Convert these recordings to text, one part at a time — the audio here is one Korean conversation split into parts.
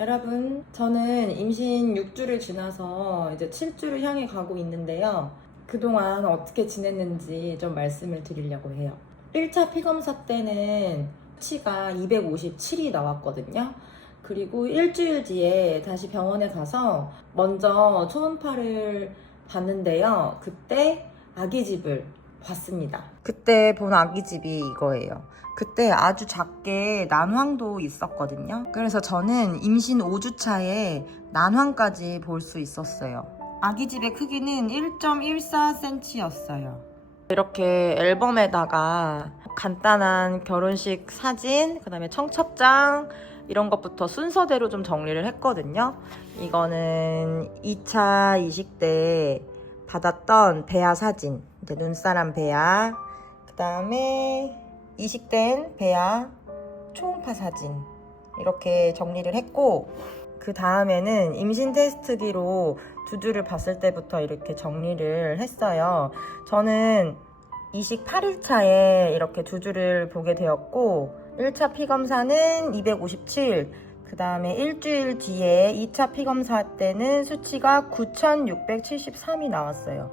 여러분, 저는 임신 6주를 지나서 이제 7주를 향해 가고 있는데요. 그동안 어떻게 지냈는지 좀 말씀을 드리려고 해요. 1차 피검사 때는 수치가 257이 나왔거든요. 그리고 일주일 뒤에 다시 병원에 가서 먼저 초음파를 봤는데요. 그때 아기 집을 봤습니다. 그때 본 아기집이 이거예요. 그때 아주 작게 난황도 있었거든요. 그래서 저는 임신 5주차에 난황까지 볼 수 있었어요. 아기집의 크기는 1.14cm였어요. 이렇게 앨범에다가 간단한 결혼식 사진, 그 다음에 청첩장, 이런 것부터 순서대로 좀 정리를 했거든요. 이거는 2차 이식 때 받았던 배아 사진. 이제 눈사람 배아. 그 다음에 이식된 배아 초음파 사진. 이렇게 정리를 했고, 그 다음에는 임신 테스트기로 두주를 봤을 때부터 이렇게 정리를 했어요. 저는 이식 8일차에 이렇게 두주를 보게 되었고, 1차 피검사는 257, 그 다음에 일주일 뒤에 2차 피검사 때는 수치가 9,673이 나왔어요.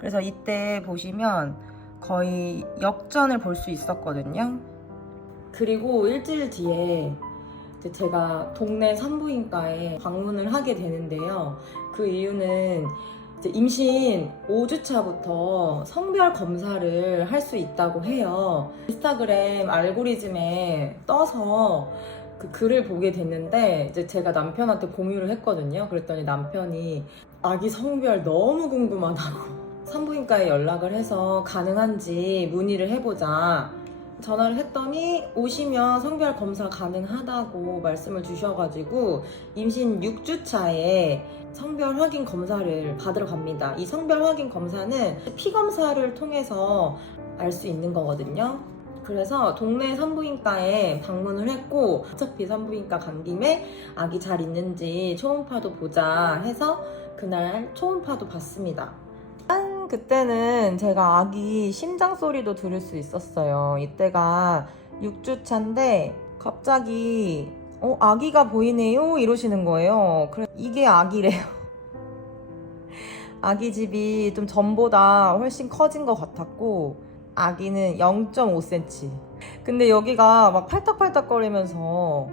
그래서 이때 보시면 거의 역전을 볼 수 있었거든요. 그리고 일주일 뒤에 제가 동네 산부인과에 방문을 하게 되는데요. 그 이유는 임신 5주차부터 성별 검사를 할 수 있다고 해요. 인스타그램 알고리즘에 떠서 그 글을 보게 됐는데 이제 제가 남편한테 공유를 했거든요. 그랬더니 남편이 아기 성별 너무 궁금하다고 산부인과에 연락을 해서 가능한지 문의를 해보자. 전화를 했더니 오시면 성별 검사 가능하다고 말씀을 주셔가지고 임신 6주 차에 성별 확인 검사를 받으러 갑니다. 이 성별 확인 검사는 피 검사를 통해서 알 수 있는 거거든요. 그래서 동네 산부인과에 방문을 했고 어차피 산부인과 간 김에 아기 잘 있는지 초음파도 보자 해서 그날 초음파도 봤습니다. 한 그때는 제가 아기 심장 소리도 들을 수 있었어요. 이때가 6주 차인데 갑자기 어 아기가 보이네요 이러시는 거예요. 그래 이게 아기래요. 아기 집이 좀 전보다 훨씬 커진 것 같았고 아기는 0.5cm. 근데 여기가 막 팔딱팔딱거리면서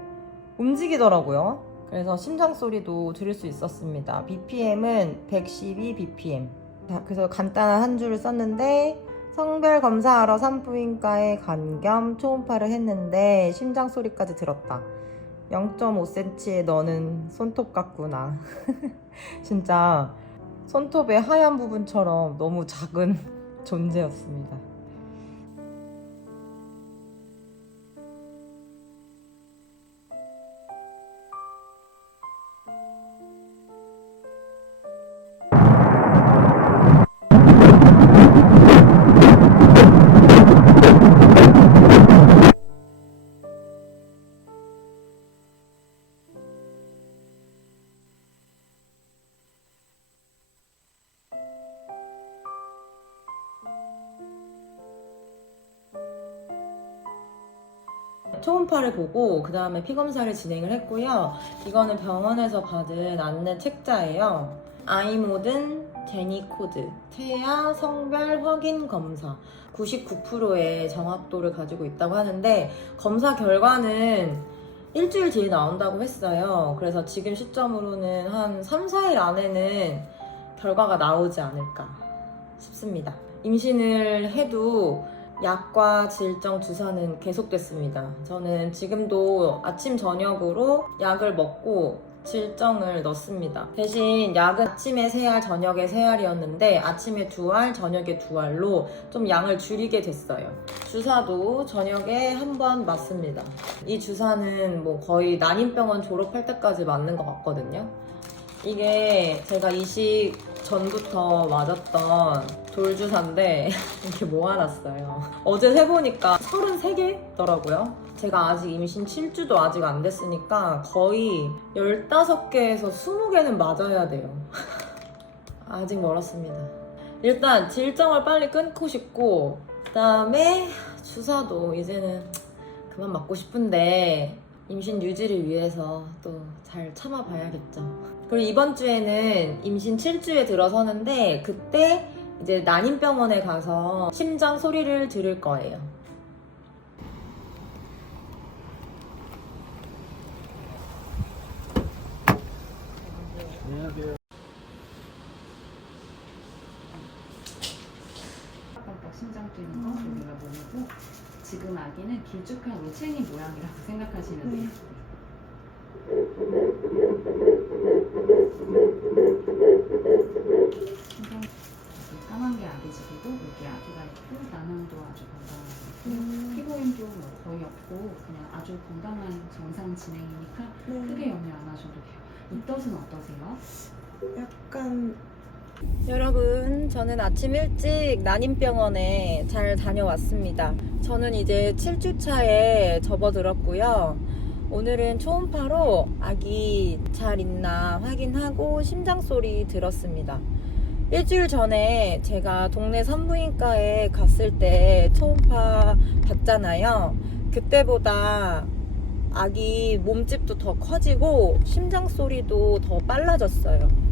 움직이더라고요. 그래서 심장 소리도 들을 수 있었습니다. BPM은 112 BPM. 자, 그래서 간단한 한 줄을 썼는데 성별 검사하러 산부인과에 간 겸 초음파를 했는데 심장 소리까지 들었다. 0.5cm에 너는 손톱 같구나. 진짜 손톱의 하얀 부분처럼 너무 작은 존재였습니다. 초음파를 보고 그 다음에 피검사를 진행을 했고요. 이거는 병원에서 받은 안내 책자예요. 아이모든 제니코드 태아 성별 확인 검사 99%의 정확도를 가지고 있다고 하는데 검사 결과는 일주일 뒤에 나온다고 했어요. 그래서 지금 시점으로는 한 3, 4일 안에는 결과가 나오지 않을까 싶습니다. 임신을 해도 약과 질정 주사는 계속됐습니다. 저는 지금도 아침 저녁으로 약을 먹고 질정을 넣습니다. 대신 약은 아침에 세 알, 저녁에 세 알이었는데 아침에 두 알, 저녁에 두 알로 좀 양을 줄이게 됐어요. 주사도 저녁에 한 번 맞습니다. 이 주사는 뭐 거의 난임병원 졸업할 때까지 맞는 것 같거든요. 이게 제가 이식 전부터 맞았던 돌주사인데 이렇게 모아놨어요. 어제 세보니까 33개더라고요. 제가 아직 임신 7주도 아직 안 됐으니까 거의 15개에서 20개는 맞아야 돼요. 아직 멀었습니다. 일단 질정을 빨리 끊고 싶고 그다음에 주사도 이제는 그만 맞고 싶은데 임신 유지를 위해서 또 잘 참아봐야겠죠. 그리고 이번 주에는 임신 7주에 들어서는데 그때 이제 난임병원에 가서 심장 소리를 들을 거예요. 안녕하세요. 깜빡 심장 뛰는 거 여기가 몸이고 지금 아기는 길쭉한 올챙이 모양이라고 생각하시면 돼요. 까만 게 아기 집이고 여기 아기가 있고 난황도 아주 건강하고 피부염도 뭐 거의 없고 그냥 아주 건강한 정상 진행이니까 크게 염려 안 하셔도 돼요. 입덧은 어떠세요? 약간 여러분 저는 아침 일찍 난임병원에 잘 다녀왔습니다. 저는 이제 7주차에 접어들었고요. 오늘은 초음파로 아기 잘 있나 확인하고 심장 소리 들었습니다. 일주일 전에 제가 동네 산부인과에 갔을 때 초음파 봤잖아요. 그때보다 아기 몸집도 더 커지고 심장 소리도 더 빨라졌어요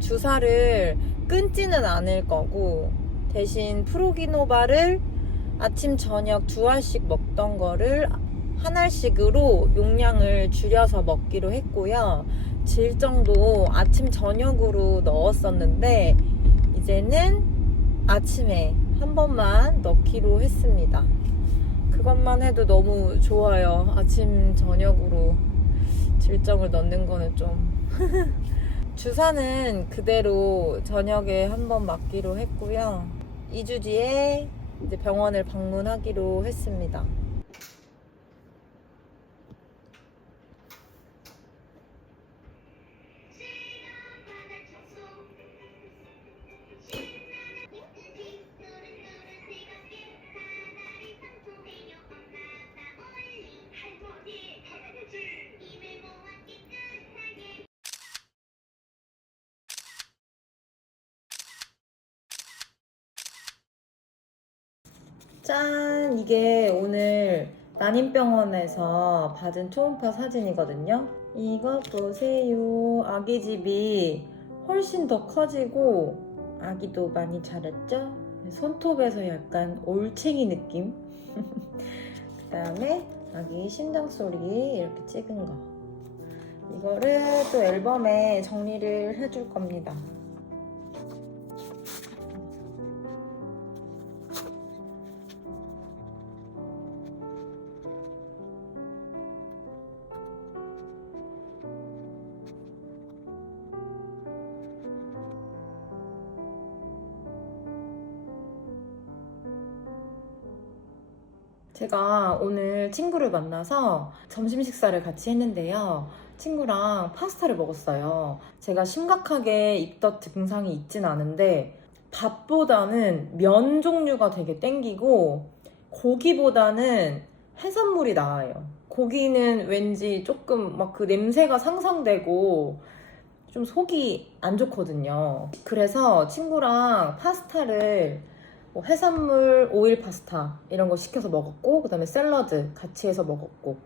주사를 끊지는 않을 거고 대신 프로기노바를 아침 저녁 두 알씩 먹던 거를 한 알씩으로 용량을 줄여서 먹기로 했고요. 질정도 아침 저녁으로 넣었었는데 이제는 아침에 한 번만 넣기로 했습니다. 그것만 해도 너무 좋아요. 아침 저녁으로 질정을 넣는 거는 좀 주사는 그대로 저녁에 한 번 맞기로 했고요. 2주 뒤에 이제 병원을 방문하기로 했습니다. 짠! 이게 오늘 난임병원에서 받은 초음파 사진이거든요. 이거 보세요. 아기 집이 훨씬 더 커지고 아기도 많이 자랐죠? 손톱에서 약간 올챙이 느낌? 그 다음에 아기 심장 소리 이렇게 찍은 거. 이거를 또 앨범에 정리를 해줄 겁니다. 제가 오늘 친구를 만나서 점심 식사를 같이 했는데요. 친구랑 파스타를 먹었어요. 제가 심각하게 입덧 증상이 있진 않은데 밥보다는 면 종류가 되게 땡기고 고기보다는 해산물이 나아요. 고기는 왠지 조금 막 그 냄새가 상상되고 좀 속이 안 좋거든요. 그래서 친구랑 파스타를 뭐 해산물 오일 파스타 이런 거 시켜서 먹었고 그 다음에 샐러드 같이 해서 먹었고.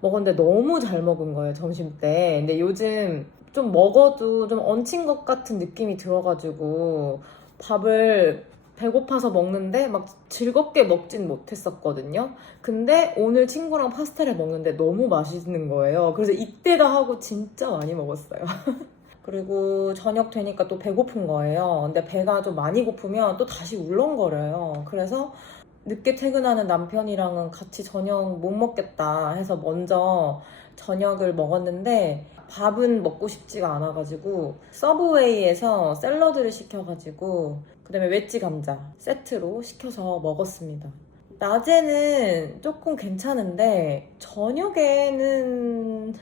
먹었는데 너무 잘 먹은 거예요 점심 때. 근데 요즘 좀 먹어도 좀 얹힌 것 같은 느낌이 들어가지고 밥을 배고파서 먹는데 막 즐겁게 먹진 못했었거든요. 근데 오늘 친구랑 파스타를 먹는데 너무 맛있는 거예요. 그래서 이때다 하고 진짜 많이 먹었어요 그리고 저녁 되니까 또 배고픈 거예요. 근데 배가 좀 많이 고프면 또 다시 울렁거려요. 그래서 늦게 퇴근하는 남편이랑은 같이 저녁 못 먹겠다 해서 먼저 저녁을 먹었는데 밥은 먹고 싶지가 않아가지고 서브웨이에서 샐러드를 시켜가지고 그다음에 웨지 감자 세트로 시켜서 먹었습니다. 낮에는 조금 괜찮은데 저녁에는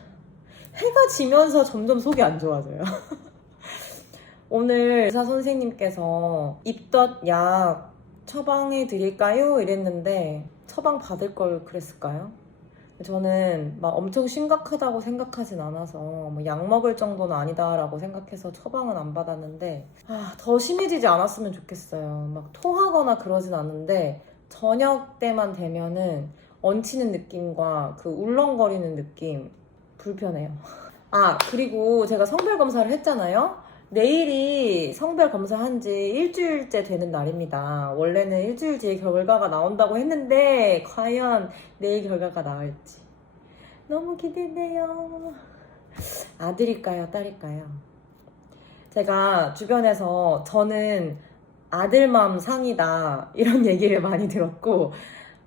해가 지면서 점점 속이 안 좋아져요. 오늘 의사 선생님께서 입덧 약 처방해 드릴까요? 이랬는데 처방 받을 걸 그랬을까요? 저는 막 엄청 심각하다고 생각하진 않아서 뭐 약 먹을 정도는 아니다라고 생각해서 처방은 안 받았는데 아, 더 심해지지 않았으면 좋겠어요. 막 토하거나 그러진 않는데 저녁 때만 되면은 얹히는 느낌과 그 울렁거리는 느낌 불편해요. 아 그리고 제가 성별 검사를 했잖아요. 내일이 성별 검사한 지 일주일째 되는 날입니다. 원래는 일주일 뒤에 결과가 나온다고 했는데 과연 내일 결과가 나올지 너무 기대돼요. 아들일까요, 딸일까요? 제가 주변에서 저는 아들맘 상이다 이런 얘기를 많이 들었고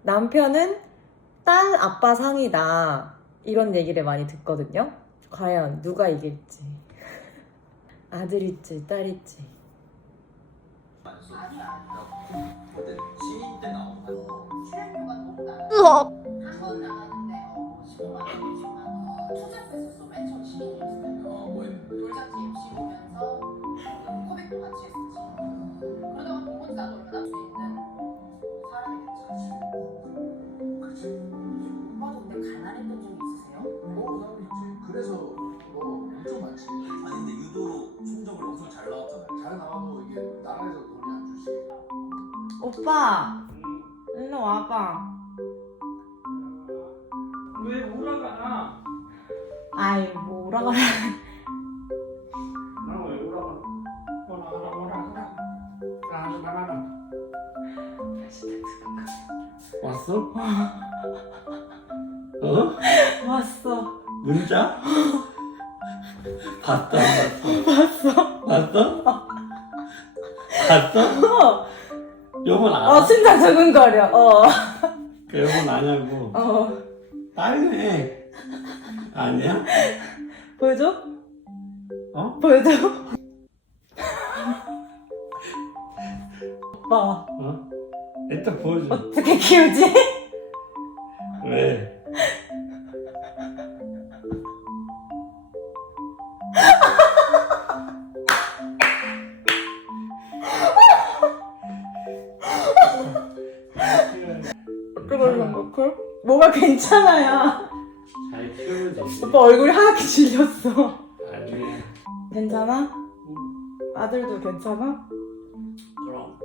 남편은 딸 아빠 상이다 이런 얘기를 많이 듣거든요. 과연 누가 이길지 아들일지 딸일지 나가는데 어, 15만 원, 20만 원 투잡했었어. 맨 처음 신인이었을 때. 어, 뭐 MC 보면서 코백도 같이 했었지. 그래서 뭐 엄청 많지 아니 근데 유도로 충족을 엄청 잘 나왔잖아요 잘 나와도 이게 나라에서 돈이 안 주지 오빠 일로 와봐 왜 오라가나? 아이 뭐 오라가 나왜 오라가? 오라 오라 오라 오라. 나도 나가라. 왔어? 어? 왔어 문자? 봤다 봤어. 봤어? 봤어? 봤어? 여보 나. 어 심장 두근거려 어 그 여보 나냐고. 어. 딸네. 아니야? 보여줘? 어? 보여줘? 오빠 어? 일단 보여줘. 어떻게 키우지? 괜찮아야 잘 키우지. 오빠 얼굴이 하얗게 질렸어 아니야. 괜찮아? 아들도 괜찮아? 그럼.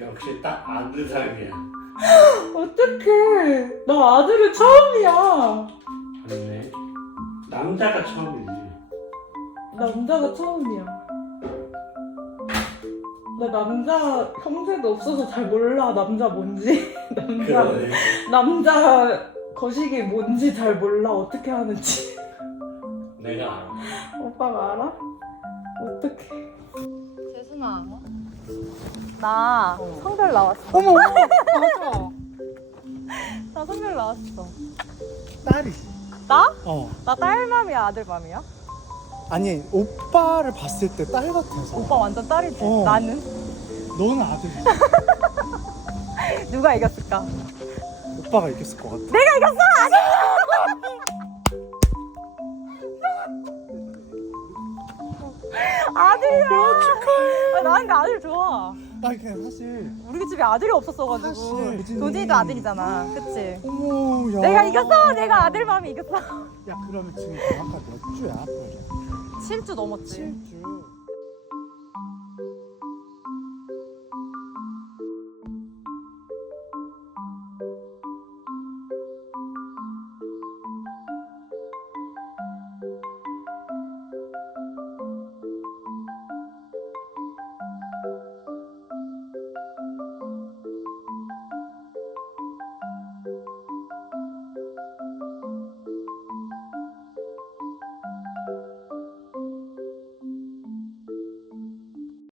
역시 딱 아들상이야. 어떡해 나 아들은 처음이야 맞네. 남자가 처음이지. 남자가 처음이야 나 남자 형제도 없어서 잘 몰라 남자 뭔지 남자 그러네. 남자 거식이 뭔지 잘 몰라 어떻게 하는지 내가 알아. 오빠가 알아? 어떡해 재순아 나 성별 나왔어 어머 맞아 나 성별 나왔어 딸이 나? 어나 딸맘이야 아들맘이야? 아니 오빠를 봤을 때 딸 같아서 오빠 완전 딸이지 어. 나는? 너는 아들이 누가 이겼을까? 오빠가 이겼을 것 같아 내가 이겼어! 아들이야! 축하해! 아, 난 근데 아들 좋아. 나 그냥 사실 우리 집에 아들이 없었어가지고. 사실 도진이- 도진이도 아들이잖아. 그치? 어머 야 내가 이겼어! 내가 아들 마음이 이겼어. 야 그러면 지금 정확하게 몇 주야 벌써 7주 넘었지. 7주